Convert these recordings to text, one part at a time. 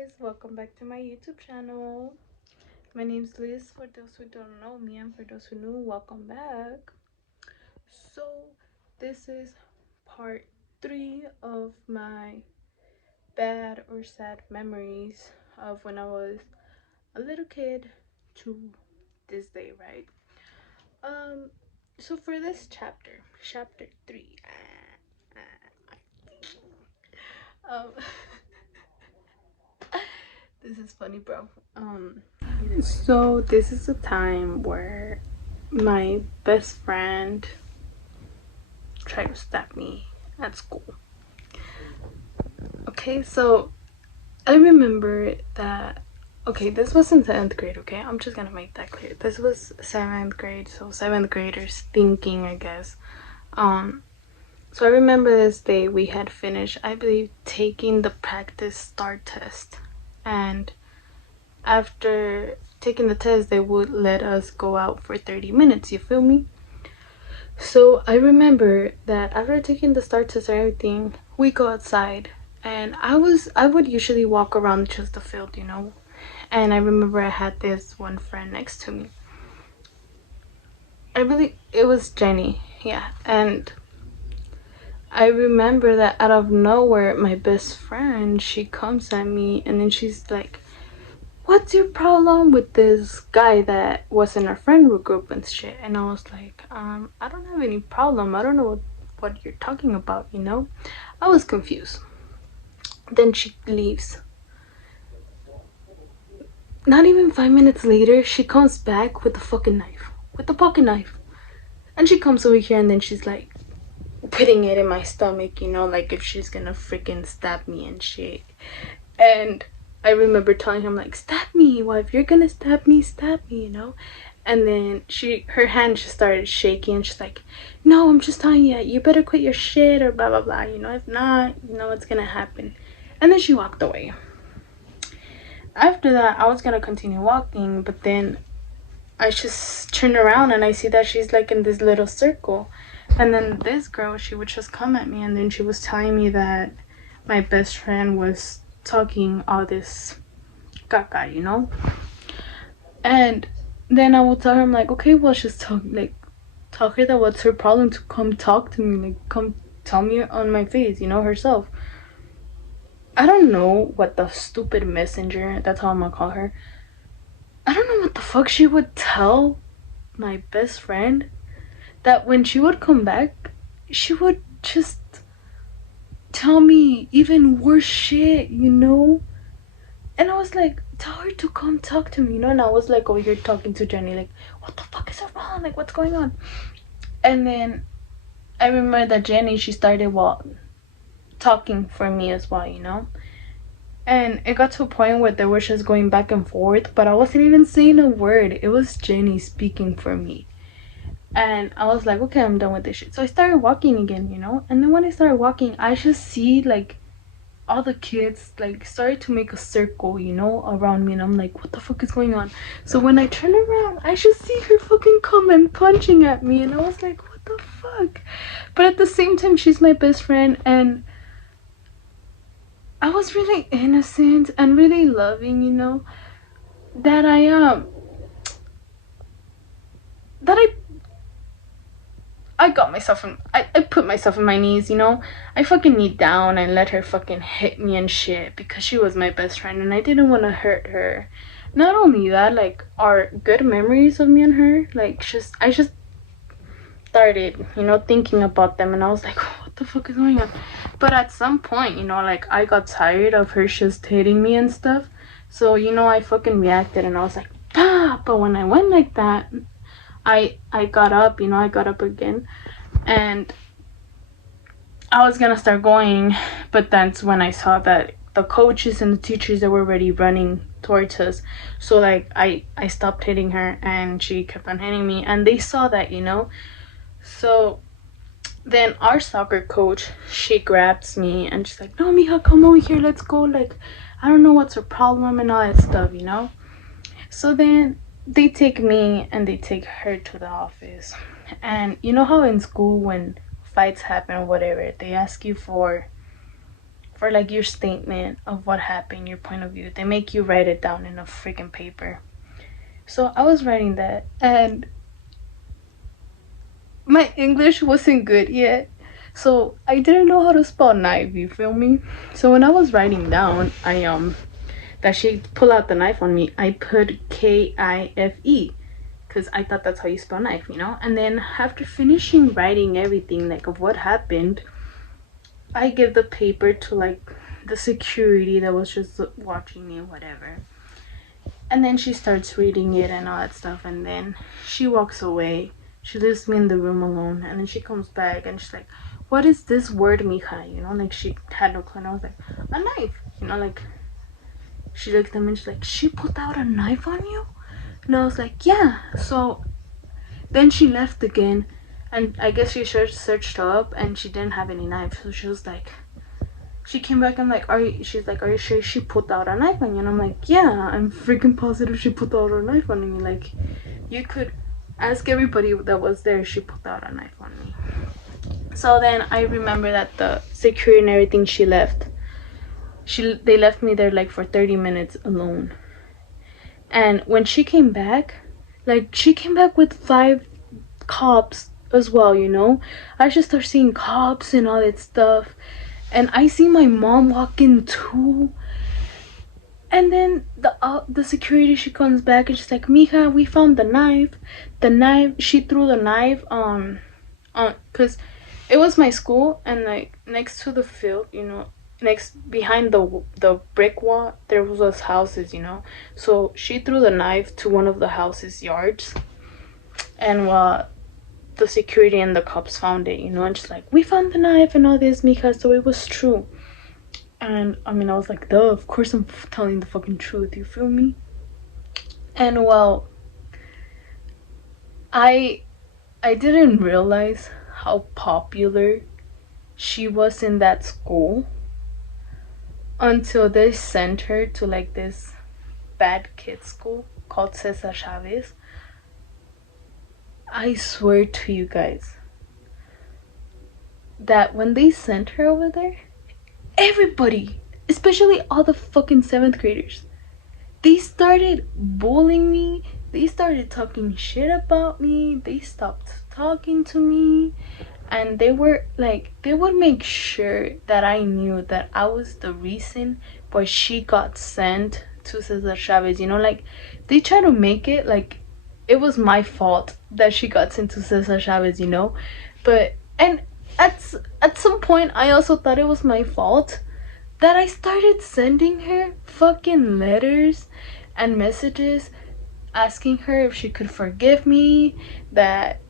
guys, welcome back to my YouTube channel. My name's Liz, for those who don't know me, and for those who knew, welcome back. So this is part 3 of my bad or sad memories of when I was a little kid to this day, right? So for this chapter 3, um this is funny, bro. So this is a time where my best friend tried to stab me at school. Okay, so I remember that. Okay, this was in 7th grade. Okay, I'm just gonna make that clear. This was 7th grade, so 7th graders thinking, I guess. So I remember this day we had finished, I believe, taking the practice start test, and after taking the test they would let us go out for 30 minutes, you feel me? So I remember that after taking the start test and everything, we go outside, and I would usually walk around just the field, you know. And I remember I had this one friend next to me. It was Jenny, yeah. And I remember that out of nowhere, my best friend, she comes at me, and then she's like, "What's your problem with this guy that was in our friend group and shit?" And I was like, I don't have any problem. I don't know what you're talking about, you know? I was confused. Then she leaves. Not even 5 minutes later, she comes back with the fucking knife. With the pocket knife. And she comes over here, and then she's like putting it in my stomach, you know, like if she's gonna freaking stab me and shit. And I remember telling him, like, stab me. Well, if you're gonna stab me, you know? And then her hand just started shaking, and she's like, no, I'm just telling you, you better quit your shit or blah, blah, blah. You know, if not, you know what's gonna happen. And then she walked away. After that, I was gonna continue walking, but then I just turned around and I see that she's like in this little circle. And then this girl, she would just come at me, and then she was telling me that my best friend was talking all this caca, you know? And then I would tell her, I'm like, okay, well, just tell her that what's her problem to come talk to me, like, come tell me on my face, you know, herself. I don't know what the stupid messenger, that's how I'm gonna call her, I don't know what the fuck she would tell my best friend, that when she would come back, she would just tell me even worse shit, you know? And I was like, tell her to come talk to me, you know? And I was like over here talking to Jenny, like, what the fuck is her wrong? Like, what's going on? And then I remember that Jenny, she started talking for me as well, you know? And it got to a point where they were just going back and forth, but I wasn't even saying a word. It was Jenny speaking for me. And I was like, okay, I'm done with this shit. So I started walking again, you know? And then when I started walking, I just see, like, all the kids, like, started to make a circle, you know, around me. And I'm like, what the fuck is going on? So when I turn around, I just see her fucking come and punching at me. And I was like, what the fuck? But at the same time, she's my best friend. And I was really innocent and really loving, you know? That I got myself in, I put myself on my knees, you know? I fucking kneed down and let her fucking hit me and shit because she was my best friend and I didn't want to hurt her. Not only that, like, our good memories of me and her, like, I just started, you know, thinking about them, and I was like, what the fuck is going on? But at some point, you know, like, I got tired of her just hitting me and stuff. So, you know, I fucking reacted and I was like, ah! But when I went like that, I got up, you know, I got up again, and I was gonna start going, but that's when I saw that the coaches and the teachers that were already running towards us. So, like, I stopped hitting her, and she kept on hitting me, and they saw that, you know. So then our soccer coach, she grabs me, and she's like, no, Mija, come over here, let's go. Like, I don't know what's her problem and all that stuff, you know. So then they take me and they take her to the office. And you know how in school when fights happen or whatever, they ask you for for like your statement of what happened, your point of view. They make you write it down in a freaking paper. So I was writing that, and my English wasn't good yet. So I didn't know how to spell knife, you feel me? So when I was writing down, that she pulled out the knife on me, I put Kife, because I thought that's how you spell knife, you know? And then after finishing writing everything, like, of what happened, I give the paper to, like, the security that was just watching me, whatever. And then she starts reading it and all that stuff, and then she walks away. She leaves me in the room alone, and then she comes back, and she's like, what is this word, mija? You know, like, she had no clue, and I was like, a knife, you know, like, she looked at me and she's like, she pulled out a knife on you? And I was like, yeah. So then she left again, and I guess she searched her up, and she didn't have any knives. So she was like, she came back and like, she's like, are you sure she pulled out a knife on you? And I'm like, yeah, I'm freaking positive she pulled out a knife on me. Like, you could ask everybody that was there, she pulled out a knife on me. So then I remember that the security and everything, she left. They left me there like for 30 minutes alone. And when she came back, like, she came back with 5 cops as well, you know? I just start seeing cops and all that stuff. And I see my mom walk in too. And then the security, she comes back and she's like, mija, we found the knife. She threw the knife because it was my school, and like next to the field, you know, behind the brick wall, there was those houses, you know. So she threw the knife to one of the house's yards, and the security and the cops found it, you know, and she's like, we found the knife and all this, mija, so it was true. And I mean, I was like, duh, of course I'm telling the fucking truth, you feel me? And well, I didn't realize how popular she was in that school until they sent her to like this bad kid school called Cesar Chavez. I swear to you guys that when they sent her over there, everybody, especially all the fucking 7th graders, they started bullying me. They started talking shit about me. They stopped talking to me. And they were like, they would make sure that I knew that I was the reason why she got sent to Cesar Chavez. You know, like, they try to make it like it was my fault that she got sent to Cesar Chavez, you know? But, and at some point, I also thought it was my fault that I started sending her fucking letters and messages asking her if she could forgive me, that,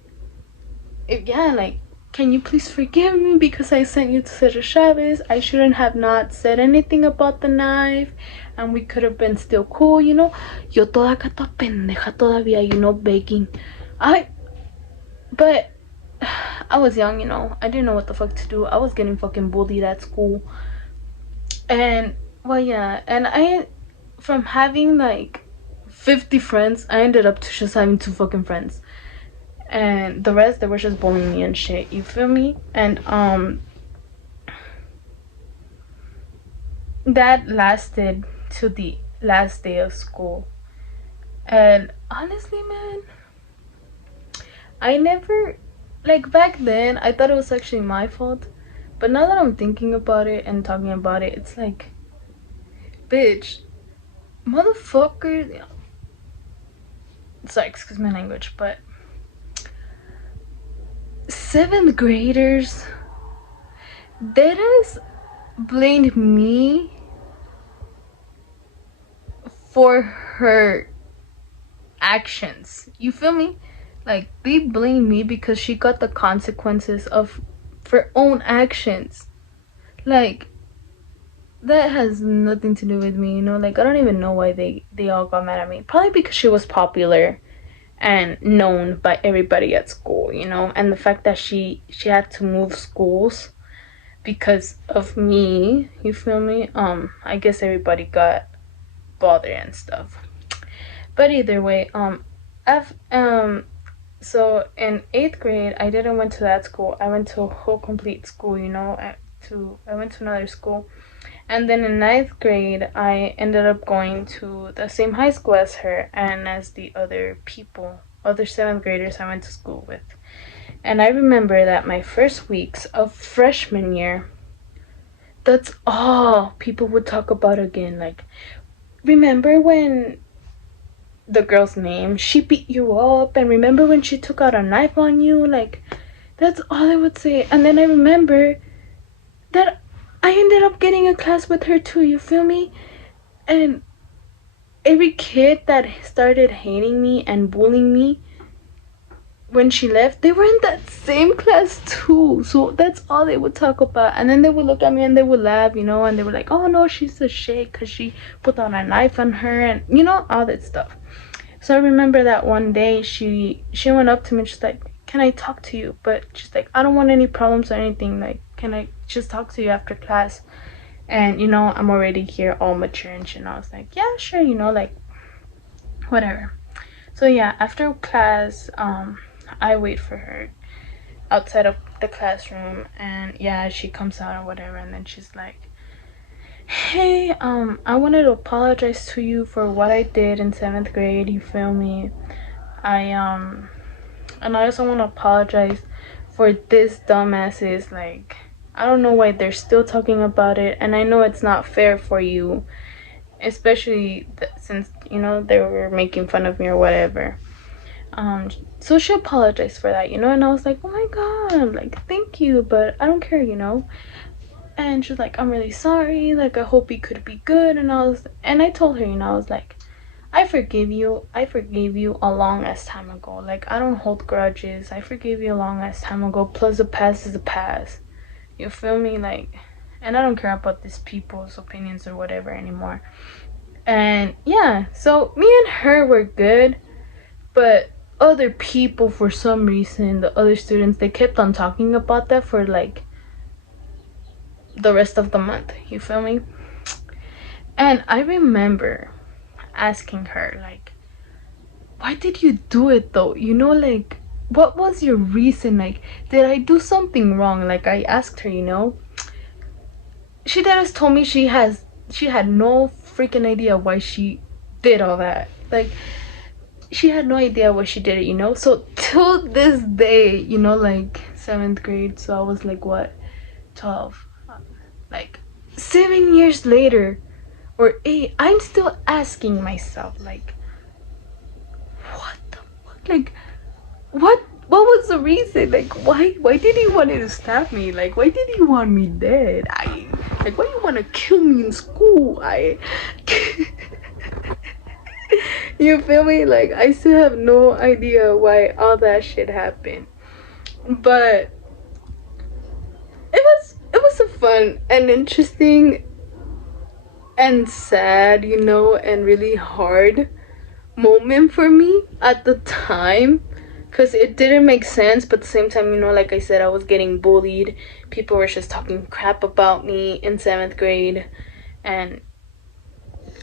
like, can you please forgive me because I sent you to Cesar Chavez? I shouldn't have not said anything about the knife, and we could have been still cool, you know? Yo toda acá toda pendeja todavía, you know, begging. But I was young, you know? I didn't know what the fuck to do. I was getting fucking bullied at school. And, well, yeah, and from having like 50 friends, I ended up just having 2 fucking friends. And the rest, they were just bullying me and shit, you feel me? And that lasted to the last day of school. And honestly, man, I never, like, back then I thought it was actually my fault, but now that I'm thinking about it and talking about it, it's like, bitch, motherfucker, sorry, excuse my language, but 7th graders, they just blamed me for her actions. You feel me? Like, they blame me because she got the consequences of her own actions. Like, that has nothing to do with me, you know? Like, I don't even know why they all got mad at me. Probably because she was popular and known by everybody at school, you know? And the fact that she had to move schools because of me, you feel me? I guess everybody got bothered and stuff. But either way, so in 8th grade, I didn't went to that school. I went to a whole complete school, you know? I went to another school. And then in ninth grade, I ended up going to the same high school as her and as the other people, other seventh graders I went to school with. And I remember that my first weeks of freshman year, that's all people would talk about again. Like, remember when the girl's name, she beat you up? And remember when she took out a knife on you? Like, that's all I would say. And then I remember that I ended up getting a class with her too, you feel me? And every kid that started hating me and bullying me when she left, they were in that same class too. So that's all they would talk about. And then they would look at me and they would laugh, you know, and they were like, oh no, she's a shit because she put on a knife on her, and you know, all that stuff. So I remember that one day she went up to me and she's like, can I talk to you? But she's like, I don't want any problems or anything. Like, can I just talk to you after class? And, you know, I'm already here all mature and shit. And I was like, yeah, sure, you know, like, whatever. So, yeah, after class, I wait for her outside of the classroom. And, yeah, she comes out or whatever. And then she's like, hey, I wanted to apologize to you for what I did in 7th grade. You feel me? And I also want to apologize for this dumbasses. Like, I don't know why they're still talking about it, and I know it's not fair for you, especially since, you know, they were making fun of me or whatever. So she apologized for that, you know, and I was like, oh my god, like, thank you, but I don't care, you know. And she's like, I'm really sorry, like, I hope it could be good. And I told her, you know, I was like, I forgive you a long ass time ago. Like, I don't hold grudges. I forgave you a long ass time ago. Plus, the past is the past. You feel me? Like, and I don't care about these people's opinions or whatever anymore. And yeah, so me and her were good, but other people, for some reason, the other students, they kept on talking about that for like the rest of the month. You feel me? And I remember asking her, like, why did you do it though? You know, like, what was your reason? Like, did I do something wrong? Like, I asked her, you know. She just told me she had no freaking idea why she did all that. Like, she had no idea why she did it, you know. So till this day, you know, like 7th grade, so I was like, what, 12, like 7 years later or 8, I'm still asking myself, like, what the fuck? Like, what was the reason? Like, why did he want to stab me? Like, why did he want me dead? Like, why do you want to kill me in school? You feel me? Like, I still have no idea why all that shit happened. But it was a fun and interesting and sad, you know, and really hard moment for me at the time, because it didn't make sense. But at the same time, you know, like I said, I was getting bullied. People were just talking crap about me in 7th grade, and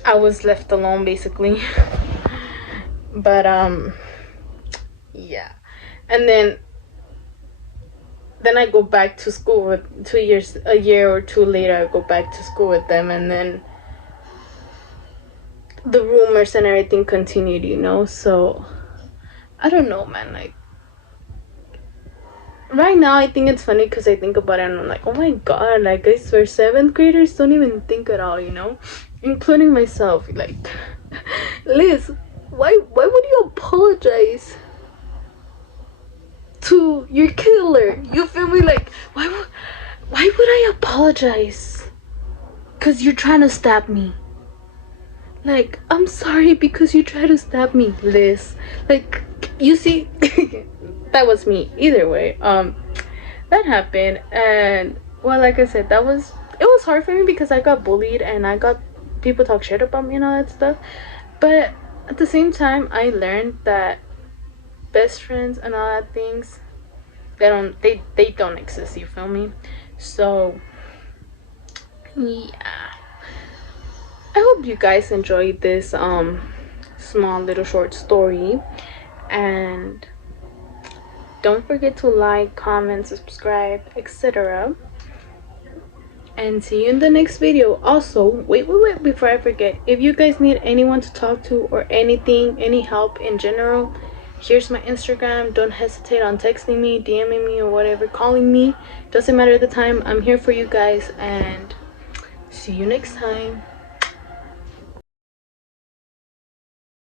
I was left alone basically. But yeah. And then I go back to school with a year or two later, I go back to school with them, and then the rumors and everything continued, you know. So I don't know, man. Like, right now I think it's funny because I think about it and I'm like, oh my god, like, I swear 7th graders don't even think at all, you know, including myself. Like, Liz, why would you apologize to your killer? You feel me? Like, why would I apologize? Cause you're trying to stab me. Like, I'm sorry because you tried to stab me, Liz. Like, you see, that was me. Either way, that happened, and well, like I said, it was hard for me because I got bullied and I got people talk shit about me and all that stuff. But at the same time, I learned that best friends and all that things, they don't exist. You feel me? So yeah, I hope you guys enjoyed this small little short story, and don't forget to like, comment, subscribe, etc. and see you in the next video. Also, wait, before I forget, if you guys need anyone to talk to or anything, any help in general, here's my Instagram. Don't hesitate on texting me, DMing me, or whatever, calling me. Doesn't matter the time, I'm here for you guys. And see you next time.